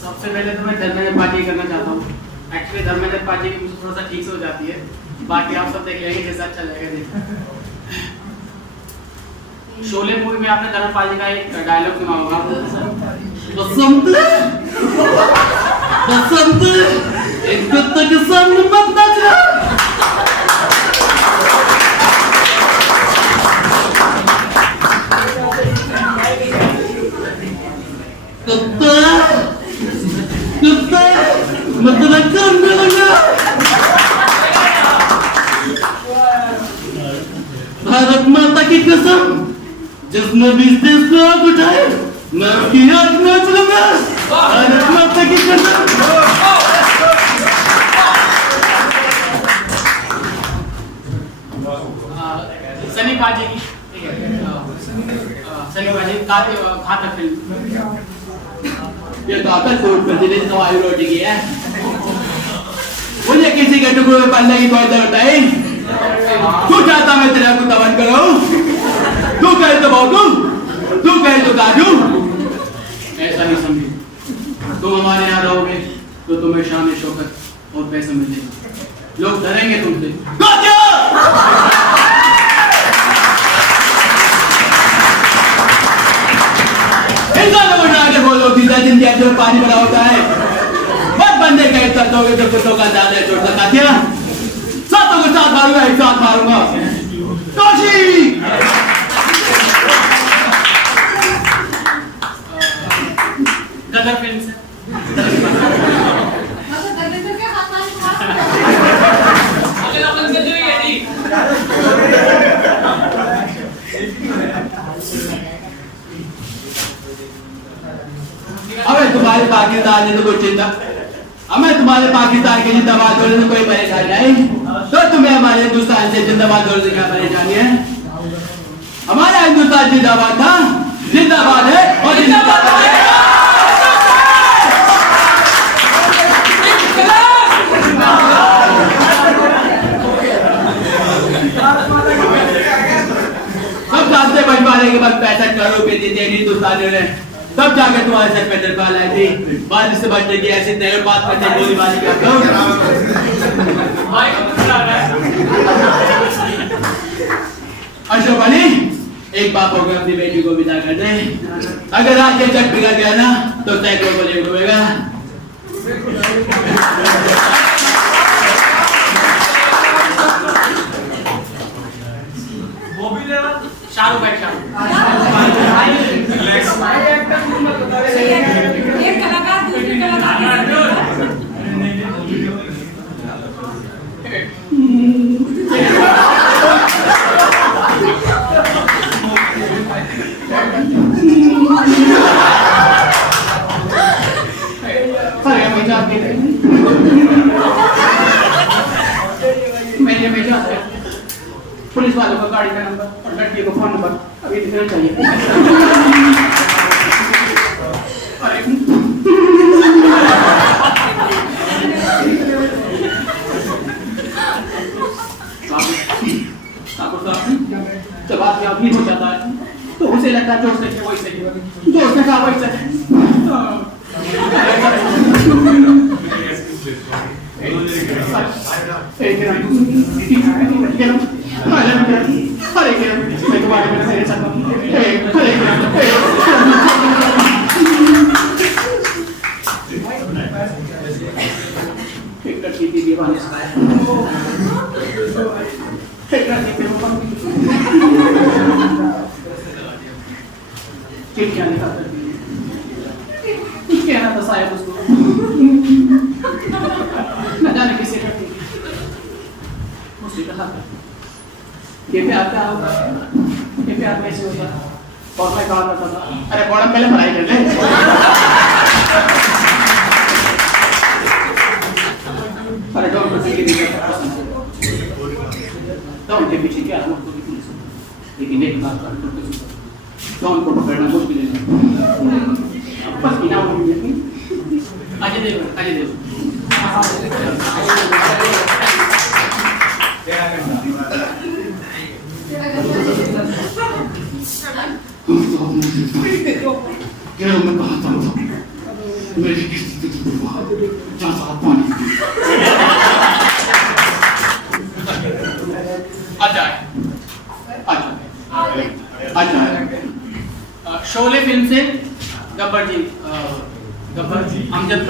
सबसे पहले तो मैं धर्मेंद्र पाजी करना चाहता हूँ। एक्चुअली धर्मेंद्र पाजी की मुझे थोड़ा सा ठीक से हो जाती है, बाकी आप सब देख लेंगे जैसा अच्छा लगेगा देखिए। शोले मूवी में आपने धर्मेंद्र पाजी का एक डायलॉग सुना होगा, बसंत बसंत एक कुत्ते के सामने मत नाचना। कुत्ता कुत्ता मतलब करने लगा। भारत माता की कसम, जिसने भी इस देश को आग उठाए मैं उसकी आग नाच लूंगा। भारत माता की कसम। सनी पाजी की सनी पाजी घातक फिल्म, ये घातक फूड प्रतिदिन कमाई रोटी की है। मुझे किसी के टुकड़े में पलने की कोई जरूरत नहीं। तू चाहता मैं तेरे को दमन करूं? तू कहे तो भौंकूं, तू कहे तो गाजूं। ऐसा नहीं समझी, तुम हमारे यहाँ रहोगे तो तुम्हें शान शौकत और पैसा मिलेगा, लोग डरेंगे तुमसे। जिंदगी में पानी भरा होता है, बस बंदे का इज्जत दोगे तो कुत्तों का ज्यादा छोड़ सका क्या? सातों को साथ मारूंगा, एक साथ मारूंगा। काशी गदर फिल्म से अबे तुम्हारे पाकिस्तान ने तो कोई चिंता, हमें तुम्हारे पाकिस्तान के जिंदाबाद बोलने से कोई परेशानी नहीं, तो तुम्हें हमारे हिंदुस्तान से जिंदाबाद बोलने से क्या परेशानी है? हमारा हिंदुस्तान जिंदाबाद था, जिंदाबाद है और जिंदाबाद रहेगा। सब जानते बनवाने के बाद 65 करोड़ रुपए देते हिंदुस्तानियों ने, तब जाकर तुम्हारे सर पे दरबार आई थी। बारिश से बचने की ऐसी तेरे बात करते गोलीबारी क्या करो। अशोक अली, एक बाप होकर अपनी बेटी को विदा कर दे। अगर आज ये जग बिगड़ गया ना तो सैकड़ों को ले डूबेगा। वो भी लेना शाहरुख भाई, शाहरुख एक कलाकार दूसरे कलाकार पुलिस वालों का गाड़ी का नंबर और लड़की को फोन नंबर अभी देना चाहिए। जब आदमी अभी हो जाता है तो उसे लगता है जो उसने किया वही सही, जो उसने कहा वही सही। कहना था शायद उसको, न जाने किसे करती मुझसे कहा था ये प्यार क्या होगा, ये प्यार कैसे होगा। और मैं कहा करता था अरे बॉडम पहले पढ़ाई कर ले। अरे डॉक्टर से डॉन के पीछे क्या हम तो भी लेकिन एक बात कर डॉन को पकड़ना मुश्किल है। बस बिना अजय देव क्या मैं कहा था मेरी किस्ती चार सात पानी अच्छा अच्छा अच्छा शोले फिल्म से गब्बर जी अमजद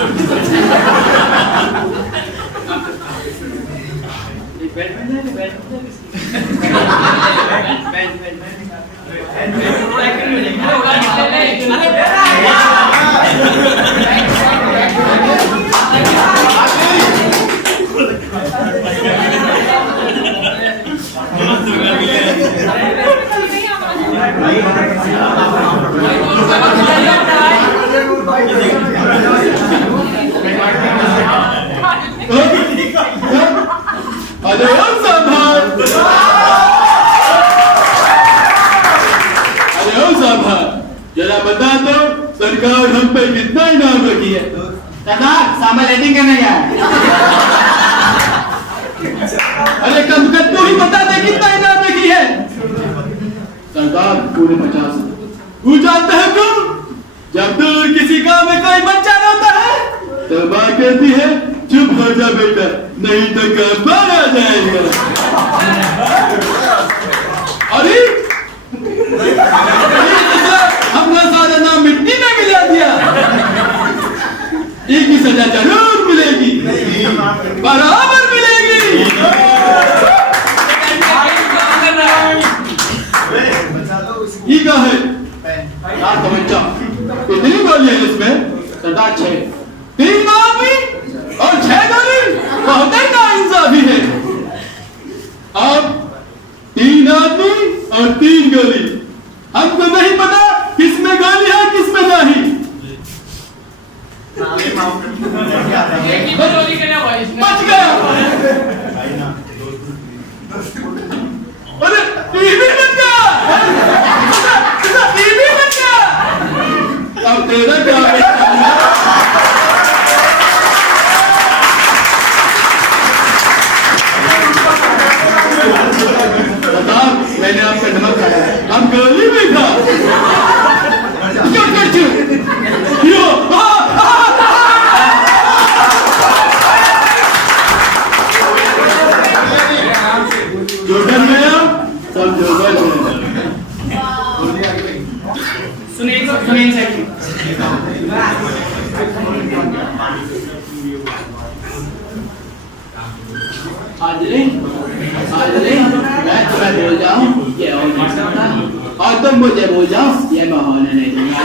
जरा बता दो सरकार हम पे कितना इनाम रखी है। सरदार सामा लेटिंग करने गया है। अरे कम से कम तू ही बता दे कितना इनाम रखी है। सरदार पूरे 50। तू जानता है क्यों? जब दूर किसी गांव में कोई बच्चा रोता है तो माँ कहती है चुप हो जा बेटा नहीं तो काम बाहर आ जाएगा। अरे हमने सारा नाम मिट्टी में मिला दिया। एक ही सजा जरूर मिलेगी, बराबर मिलेगी। ये क्या है? यार तवज्जो, कितनी गोली है इसमें? सरदार 6। 3 आदमी और 6 गोली, बहुत ही नाइंसाफी है। अब 3 आदमी और 3 गोली, हमको नहीं पता किसमें गोली है किसमें नहीं। बच गया। अरे टीवी बच गया। टीवी बच गया। अब तेरा क्या है? मैंने आपका नमक खाया, हम गोली भी खा। क्यों करते हो? क्यों? जो डर गया सब जो डर गया। सुनील सेठी। मैं तुम्हें बोल जाऊं ये और नहीं सकता और तुम मुझे बोल जाओ ये मैं होने नहीं दूंगा।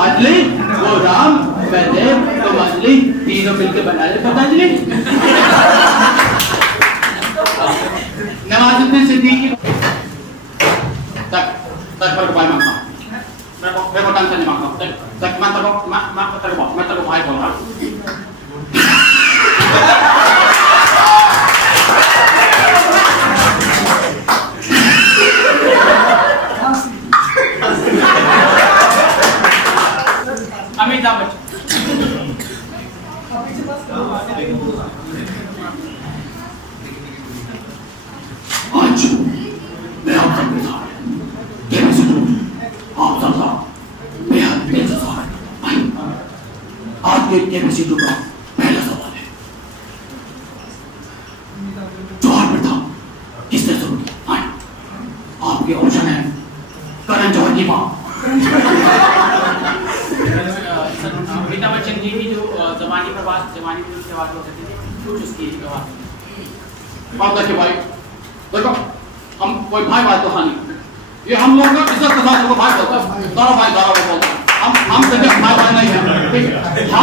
अंजलि वो राम वैदेव तुम अंजलि तीनों मिलकर बना रहे पतंजलि। नवाजुद्दीन सिद्दीकी तक पर भाई मांगता मैं को टेंशन नहीं मांगता तक मैं तेरे को भाई बोल रहा अमिताभ बच्चन। आज मैं आप सबके साथ कैसे आप सबका बेहद बेइज्जत है। आज के कैपेसिटी का पहला सवाल है जौहर प्रताप किसने शुरू किया? आपके ऑप्शन है करण जौहर की मां अमिताभ बच्चन जी की जो जवानी फिल्म से बात होती थी कुछ उसकी बात देखिए भाई देखो हम कोई भाई बात तो हानि ये हम लोग ना इज्जत के साथ भाई बोलते हैं दारा भाई बोलते हैं हम देखे भाई नहीं है ठीक है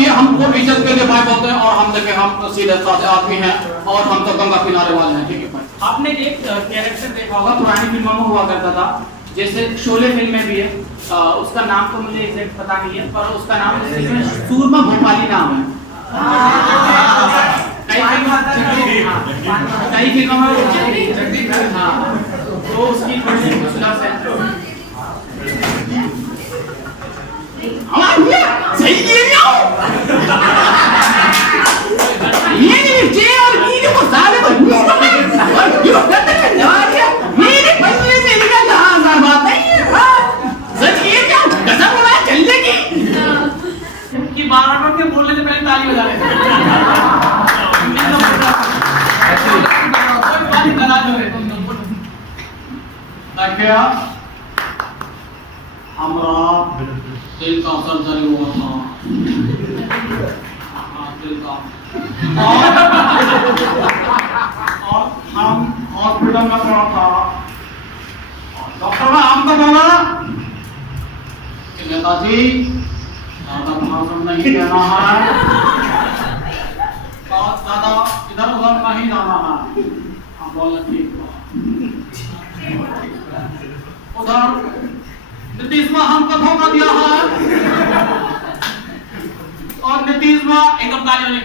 ये हमको इज्जत के लिए भाई बोलते हैं और हम देखे हम सीधे साधे आदमी हैं और हम तो गंगा किनारे वाले हैं ठीक है भाई। आपने एक कैरेक्टर देखा होगा पुरानी फिल्मों में हुआ करता था जैसे शोले फिल्म में भी है उसका नाम तो मुझे एग्जैक्ट पता नहीं है पर उसका नाम सूरमा भोपाली नाम है। कई फिल्मों में हाँ तो उसकी सही क्या हमारा दिल का सर्जरी हुआ था। दिल का और हम हॉस्पिटल में पड़ा था। डॉक्टर ने हमको बोला कि नेताजी ज्यादा भाषण नहीं देना है और ज्यादा इधर उधर नहीं जाना है। हम बोले ठीक है। उधर नीतीश में हमको धोखा दिया है और नीतीश में एकदम तालियों ने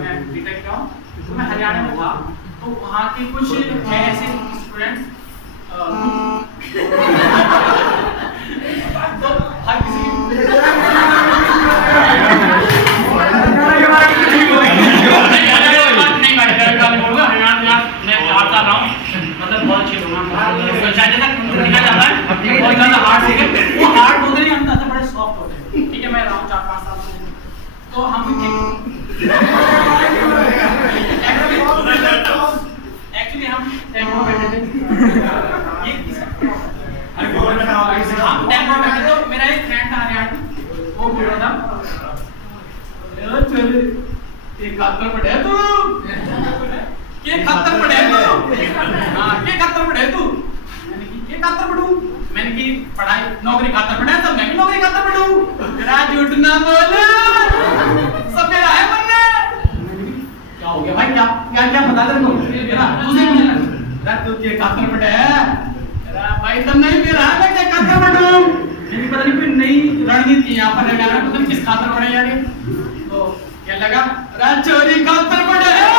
मैं बीटेक का हूँ, तो मैं हरियाणा में था, तो वहाँ के कुछ ऐसे स्टूडेंट्स तो हर किसी मतलब बहुत अच्छे लोग हैं, बहुत ज़्यादा हार्ड सीखे, वो हार्ड होते नहीं, हम ऐसे बड़े सॉफ्ट होते हैं। ठीक है, मैं रहा हूँ 4-5 साल से, तो हम एक्चुअली हम टेम्पो बैठे थे, हम टेम्पो बैठे, तो मेरा एक फ्रेंड था हरियाणा, वो बोल रहा था एक खत्तर पड़े तू, ये खत्तर पड़े तू, हाँ ये खत्तर पड़े तू, मैंने की ये खत्तर पढ़ूं, मैंने की पढ़ाई नौकरी खातर पढ़ा तो मैं भी नौकरी खातर पढ़ूं, तेरा झूठ ना बोल, सब मेरा है बनना, क्या हो गया भाई, क्या क्या क्या बता दे तुम, मेरा तुझे मुझे ना, तेरा तू ये खत्तर पड़े है, तेरा भाई तुम नहीं मेरा है, मैं क्या खत्तर पढ़ूं, लेकिन पता नहीं कोई नई रणनीति यहाँ पर लगा रहा है, पता नहीं किस खातर पढ़े यार, तो क्या लगा, राजचौरी खातर पढ़े है,